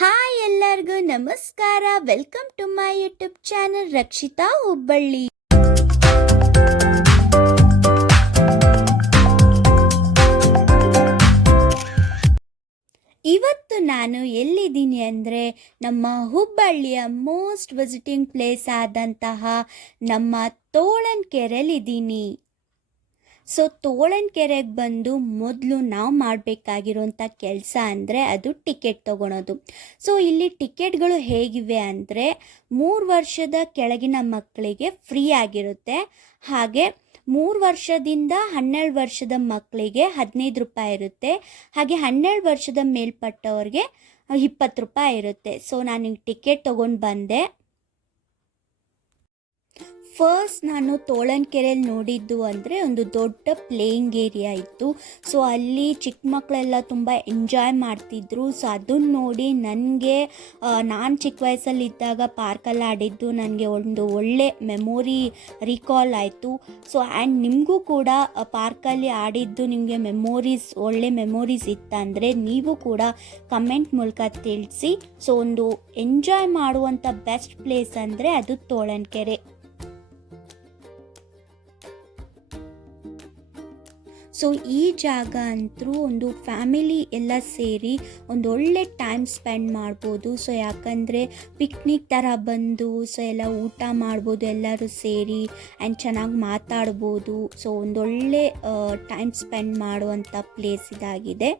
Hi ಎಲ್ಲರಿಗೂ ನಮಸ್ಕಾರ. Welcome to my YouTube channel Rakshita Hubballi. ಇವತ್ತು ನಾನು ಎಲ್ಲಿದ್ದೀನಿ ಅಂದರೆ ನಮ್ಮ ಹುಬ್ಬಳ್ಳಿಯ ಮೋಸ್ಟ್ ವಿಸಿಟಿಂಗ್ ಪ್ಲೇಸ್ ಆದಂತಹ ನಮ್ಮ ತೋಳನ್ಕೆರೆಯಲ್ಲಿದ್ದೀನಿ. ಸೊ ತೋಳನ್ಕೆರೆಗೆ ಬಂದು ಮೊದಲು ನಾವು ಮಾಡಬೇಕಾಗಿರೋಂಥ ಕೆಲಸ ಅಂದರೆ ಅದು ಟಿಕೆಟ್ ತೊಗೊಳೋದು. ಸೊ ಇಲ್ಲಿ ಟಿಕೆಟ್ಗಳು ಹೇಗಿವೆ ಅಂದರೆ 3 ವರ್ಷದ ಕೆಳಗಿನ ಮಕ್ಕಳಿಗೆ ಫ್ರೀ ಆಗಿರುತ್ತೆ. ಹಾಗೆ 3 ವರ್ಷದಿಂದ 12 ವರ್ಷದ ಮಕ್ಕಳಿಗೆ 15 ರೂಪಾಯಿ ಇರುತ್ತೆ. ಹಾಗೆ 12 ವರ್ಷದ ಮೇಲ್ಪಟ್ಟವ್ರಿಗೆ 20 ರೂಪಾಯಿ ಇರುತ್ತೆ. ಸೊ ನಾನು ಟಿಕೆಟ್ ತೊಗೊಂಡು ಬಂದೆ. ಫಸ್ಟ್ ನಾನು ತೋಳನ್ಕೆರೆಯಲ್ಲಿ ನೋಡಿದ್ದು ಅಂದರೆ ಒಂದು ದೊಡ್ಡ ಪ್ಲೇಯಿಂಗ್ ಏರಿಯಾ ಇತ್ತು. ಸೊ ಅಲ್ಲಿ ಚಿಕ್ಕ ಮಕ್ಕಳೆಲ್ಲ ತುಂಬ ಎಂಜಾಯ್ ಮಾಡ್ತಿದ್ರು. ಸೊ ಅದನ್ನು ನೋಡಿ ನನಗೆ ನಾನು ಚಿಕ್ಕ ವಯಸ್ಸಲ್ಲಿದ್ದಾಗ ಪಾರ್ಕಲ್ಲಿ ಆಡಿದ್ದು ನನಗೆ ಒಂದು ಒಳ್ಳೆ ಮೆಮೊರಿ ರೀಕಾಲ್ ಆಯಿತು. ಸೊ ಆ್ಯಂಡ್ ನಿಮಗೂ ಕೂಡ ಪಾರ್ಕಲ್ಲಿ ಆಡಿದ್ದು ನಿಮಗೆ ಒಳ್ಳೆ ಮೆಮೊರೀಸ್ ಇತ್ತಂದರೆ ನೀವು ಕೂಡ ಕಮೆಂಟ್ ಮೂಲಕ ತಿಳಿಸಿ. ಸೊ ಒಂದು ಎಂಜಾಯ್ ಮಾಡುವಂಥ ಬೆಸ್ಟ್ ಪ್ಲೇಸ್ ಅಂದರೆ ಅದು ತೋಳನ್ಕೆರೆ. ಸೊ ಈ ಜಾಗ ಅಂತೂ ಒಂದು ಫ್ಯಾಮಿಲಿ ಎಲ್ಲ ಸೇರಿ ಒಂದು ಒಳ್ಳೆ ಟೈಮ್ ಸ್ಪೆಂಡ್ ಮಾಡ್ಬೋದು. ಸೊ ಯಾಕಂದರೆ ಪಿಕ್ನಿಕ್ ಥರ ಬಂದು ಸೊ ಎಲ್ಲ ಊಟ ಮಾಡ್ಬೋದು ಎಲ್ಲರೂ ಸೇರಿ ಆ್ಯಂಡ್ ಚೆನ್ನಾಗಿ ಮಾತಾಡ್ಬೋದು. ಸೊ ಒಂದೊಳ್ಳೆ ಟೈಮ್ ಸ್ಪೆಂಡ್ ಮಾಡುವಂಥ ಪ್ಲೇಸ್ ಇದಾಗಿದೆ.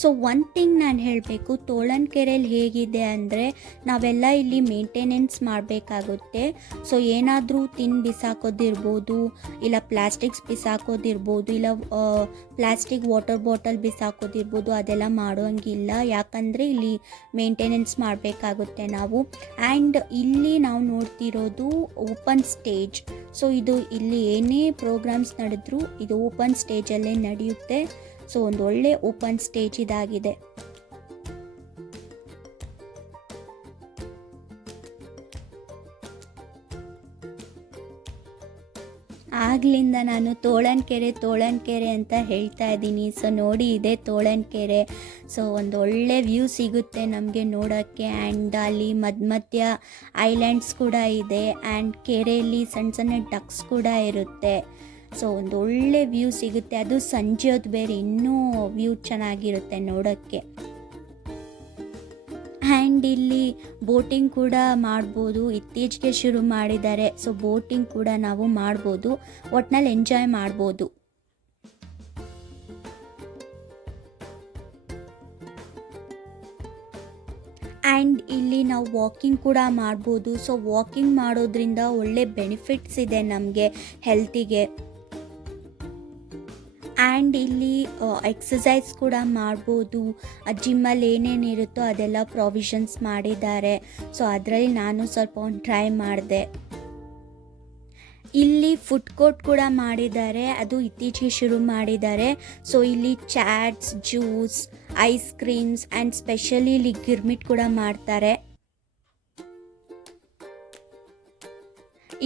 ಸೊ ಒನ್ ಥಿಂಗ್ ನಾನು ಹೇಳಬೇಕು, ತೋಳನ್ಕೆರೆಯಲ್ಲಿ ಹೇಗಿದೆ ಅಂದರೆ ನಾವೆಲ್ಲ ಇಲ್ಲಿ ಮೇಂಟೆನೆನ್ಸ್ ಮಾಡಬೇಕಾಗುತ್ತೆ. ಸೊ ಏನಾದರೂ ಬಿಸಾಕೋದಿರ್ಬೋದು, ಇಲ್ಲ ಪ್ಲಾಸ್ಟಿಕ್ಸ್ ಬಿಸಾಕೋದಿರ್ಬೋದು, ಇಲ್ಲ ಪ್ಲಾಸ್ಟಿಕ್ ವಾಟರ್ ಬಾಟಲ್ ಬಿಸಾಕೋದಿರ್ಬೋದು, ಅದೆಲ್ಲ ಮಾಡೋಂಗಿಲ್ಲ. ಯಾಕಂದರೆ ಇಲ್ಲಿ ಮೇಂಟೆನೆನ್ಸ್ ಮಾಡಬೇಕಾಗುತ್ತೆ ನಾವು. ಆ್ಯಂಡ್ ಇಲ್ಲಿ ನಾವು ನೋಡ್ತಿರೋದು ಓಪನ್ ಸ್ಟೇಜ್. ಸೊ ಇದು ಇಲ್ಲಿ ಏನೇ ಪ್ರೋಗ್ರಾಮ್ಸ್ ನಡೆದ್ರೂ ಇದು ಓಪನ್ ಸ್ಟೇಜಲ್ಲೇ ನಡೆಯುತ್ತೆ. ಸೊ ಒಂದು ಒಳ್ಳೆ ಓಪನ್ ಸ್ಟೇಜ್ ಇದಾಗಿದೆ. ಆಗ್ಲಿಂದ ನಾನು ತೋಳನ್ಕೆರೆ ಅಂತ ಹೇಳ್ತಾ ಇದ್ದೀನಿ. ಸೊ ನೋಡಿ ಇದೆ ತೋಳನ್ಕೆರೆ. ಸೊ ಒಂದು ಒಳ್ಳೆ ವ್ಯೂ ಸಿಗುತ್ತೆ ನಮಗೆ ನೋಡೋಕ್ಕೆ. ಆ್ಯಂಡ್ ಅಲ್ಲಿ ಮಧ್ಯ ಐಲ್ಯಾಂಡ್ಸ್ ಕೂಡ ಇದೆ. ಆ್ಯಂಡ್ ಕೆರೆಯಲ್ಲಿ ಸಣ್ಣ ಸಣ್ಣ ಡಕ್ಸ್ ಕೂಡ ಇರುತ್ತೆ. ಸೊ ಒಂದು ಒಳ್ಳೆ ವ್ಯೂ ಸಿಗುತ್ತೆ. ಅದು ಸಂಜೆ ಹೊತ್ತು ಬೇರೆ ಇನ್ನೂ ವ್ಯೂ ಚೆನ್ನಾಗಿರುತ್ತೆ ನೋಡೋಕ್ಕೆ. ಆ್ಯಂಡ್ ಇಲ್ಲಿ ಬೋಟಿಂಗ್ ಕೂಡ ಮಾಡ್ಬೋದು, ಇತ್ತೀಚೆಗೆ ಶುರು ಮಾಡಿದ್ದಾರೆ. ಸೊ ಬೋಟಿಂಗ್ ಕೂಡ ನಾವು ಮಾಡ್ಬೋದು, ಒಟ್ನಲ್ಲಿ ಎಂಜಾಯ್ ಮಾಡ್ಬೋದು. ಆ್ಯಂಡ್ ಇಲ್ಲಿ ನಾವು ವಾಕಿಂಗ್ ಕೂಡ ಮಾಡ್ಬೋದು. ಸೊ ವಾಕಿಂಗ್ ಮಾಡೋದ್ರಿಂದ ಒಳ್ಳೆ ಬೆನಿಫಿಟ್ಸ್ ಇದೆ ನಮಗೆ ಹೆಲ್ತಿಗೆ. ಆ್ಯಂಡ್ ಇಲ್ಲಿ ಎಕ್ಸಸೈಸ್ ಕೂಡ ಮಾಡ್ಬೋದು. ಜಿಮ್ಮಲ್ಲಿ ಏನೇನಿರುತ್ತೋ ಅದೆಲ್ಲ ಪ್ರಾವಿಷನ್ಸ್ ಮಾಡಿದ್ದಾರೆ. ಸೊ ಅದರಲ್ಲಿ ನಾನು ಸ್ವಲ್ಪ ಟ್ರೈ ಮಾಡಿದೆ. ಇಲ್ಲಿ ಫುಡ್ ಕೋರ್ಟ್ ಕೂಡ ಮಾಡಿದ್ದಾರೆ, ಅದು ಇತ್ತೀಚೆಗೆ ಶುರು ಮಾಡಿದ್ದಾರೆ. ಸೊ ಇಲ್ಲಿ chats, juices, ice creams and specially ಇಲ್ಲಿ ಗಿರ್ಮಿಟ್ ಕೂಡ ಮಾಡ್ತಾರೆ.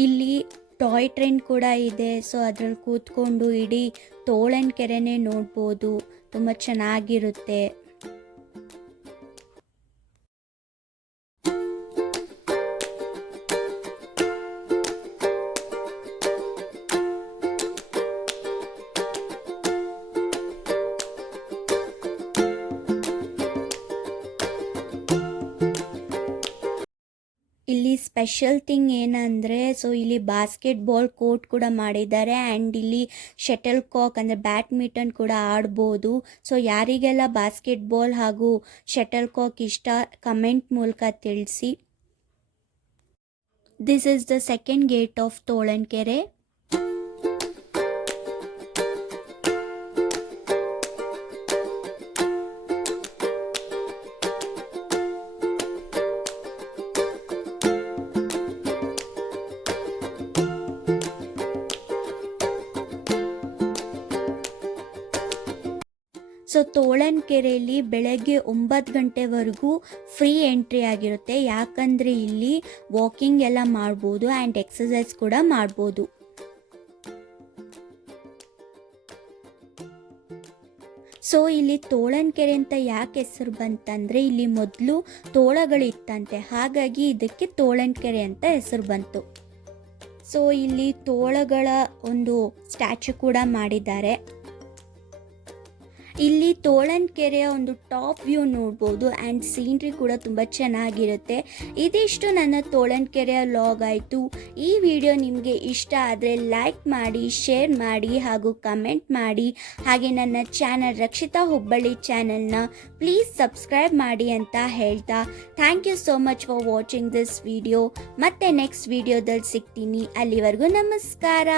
ಇಲ್ಲಿ ಟಾಯ್ ಟ್ರೈನ್ ಕೂಡ ಇದೆ. ಸೊ ಅದರಲ್ಲಿ ಕೂತ್ಕೊಂಡು ಇಡೀ ತೋಳನ್ಕೆರೆನೇ ನೋಡ್ಬೋದು, ತುಂಬ ಚೆನ್ನಾಗಿರುತ್ತೆ. ಇಲ್ಲಿ ಸ್ಪೆಷಲ್ ಥಿಂಗ್ ಏನಂದರೆ, ಸೊ ಇಲ್ಲಿ ಬಾಸ್ಕೆಟ್ಬಾಲ್ ಕೋರ್ಟ್ ಕೂಡ ಮಾಡಿದ್ದಾರೆ. ಆ್ಯಂಡ್ ಇಲ್ಲಿ ಶಟಲ್ ಕಾಕ್ ಅಂದರೆ ಬ್ಯಾಡ್ಮಿಂಟನ್ ಕೂಡ ಆಡ್ಬೋದು. ಸೊ ಯಾರಿಗೆಲ್ಲ ಬಾಸ್ಕೆಟ್ಬಾಲ್ ಹಾಗೂ ಶಟಲ್ ಕಾಕ್ ಇಷ್ಟ ಕಮೆಂಟ್ ಮೂಲಕ ತಿಳಿಸಿ. This is the second gate of Tolankere. So ತೋಳನ್ಕೆರೆಯಲ್ಲಿ ಬೆಳಗ್ಗೆ 9 ಗಂಟೆವರೆಗೂ ಫ್ರೀ ಎಂಟ್ರಿ ಆಗಿರುತ್ತೆ. ಯಾಕಂದರೆ ಇಲ್ಲಿ ವಾಕಿಂಗ್ ಎಲ್ಲ ಮಾಡ್ಬೋದು ಆ್ಯಂಡ್ ಎಕ್ಸಸೈಸ್ ಕೂಡ ಮಾಡ್ಬೋದು. ಸೊ ಇಲ್ಲಿ ತೋಳನಕೆರೆ ಅಂತ ಯಾಕೆ ಹೆಸರು ಬಂತಂದರೆ ಇಲ್ಲಿ ಮೊದಲು ತೋಳಗಳಿತ್ತಂತೆ, ಹಾಗಾಗಿ ಇದಕ್ಕೆ ತೋಳನಕೆರೆ ಅಂತ ಹೆಸರು ಬಂತು. ಸೊ ಇಲ್ಲಿ ತೋಳಗಳ ಒಂದು ಸ್ಟ್ಯಾಚು ಕೂಡ ಮಾಡಿದ್ದಾರೆ. ಇಲ್ಲಿ ತೋಳನಕೆರೆಯ ಒಂದು ಟಾಪ್ ವ್ಯೂ ನೋಡ್ಬೋದು ಆ್ಯಂಡ್ ಸೀನ್ರಿ ಕೂಡ ತುಂಬ ಚೆನ್ನಾಗಿರುತ್ತೆ. ಇದಿಷ್ಟು ನನ್ನ ತೋಳನಕೆರೆಯ ವ್ಲಾಗ್ ಆಯಿತು. ಈ ವಿಡಿಯೋ ನಿಮಗೆ ಇಷ್ಟ ಆದರೆ ಲೈಕ್ ಮಾಡಿ, ಶೇರ್ ಮಾಡಿ ಹಾಗೂ ಕಮೆಂಟ್ ಮಾಡಿ. ಹಾಗೆ ನನ್ನ ಚಾನಲ್ ರಕ್ಷಿತಾ ಹುಬ್ಬಳ್ಳಿ ಚಾನಲ್ನ ಪ್ಲೀಸ್ ಸಬ್ಸ್ಕ್ರೈಬ್ ಮಾಡಿ ಅಂತ ಹೇಳ್ತಾ thank you so much for watching this video. ಮತ್ತೆ ನೆಕ್ಸ್ಟ್ ವಿಡಿಯೋದಲ್ಲಿ ಸಿಗ್ತೀನಿ. ಅಲ್ಲಿವರೆಗೂ ನಮಸ್ಕಾರ.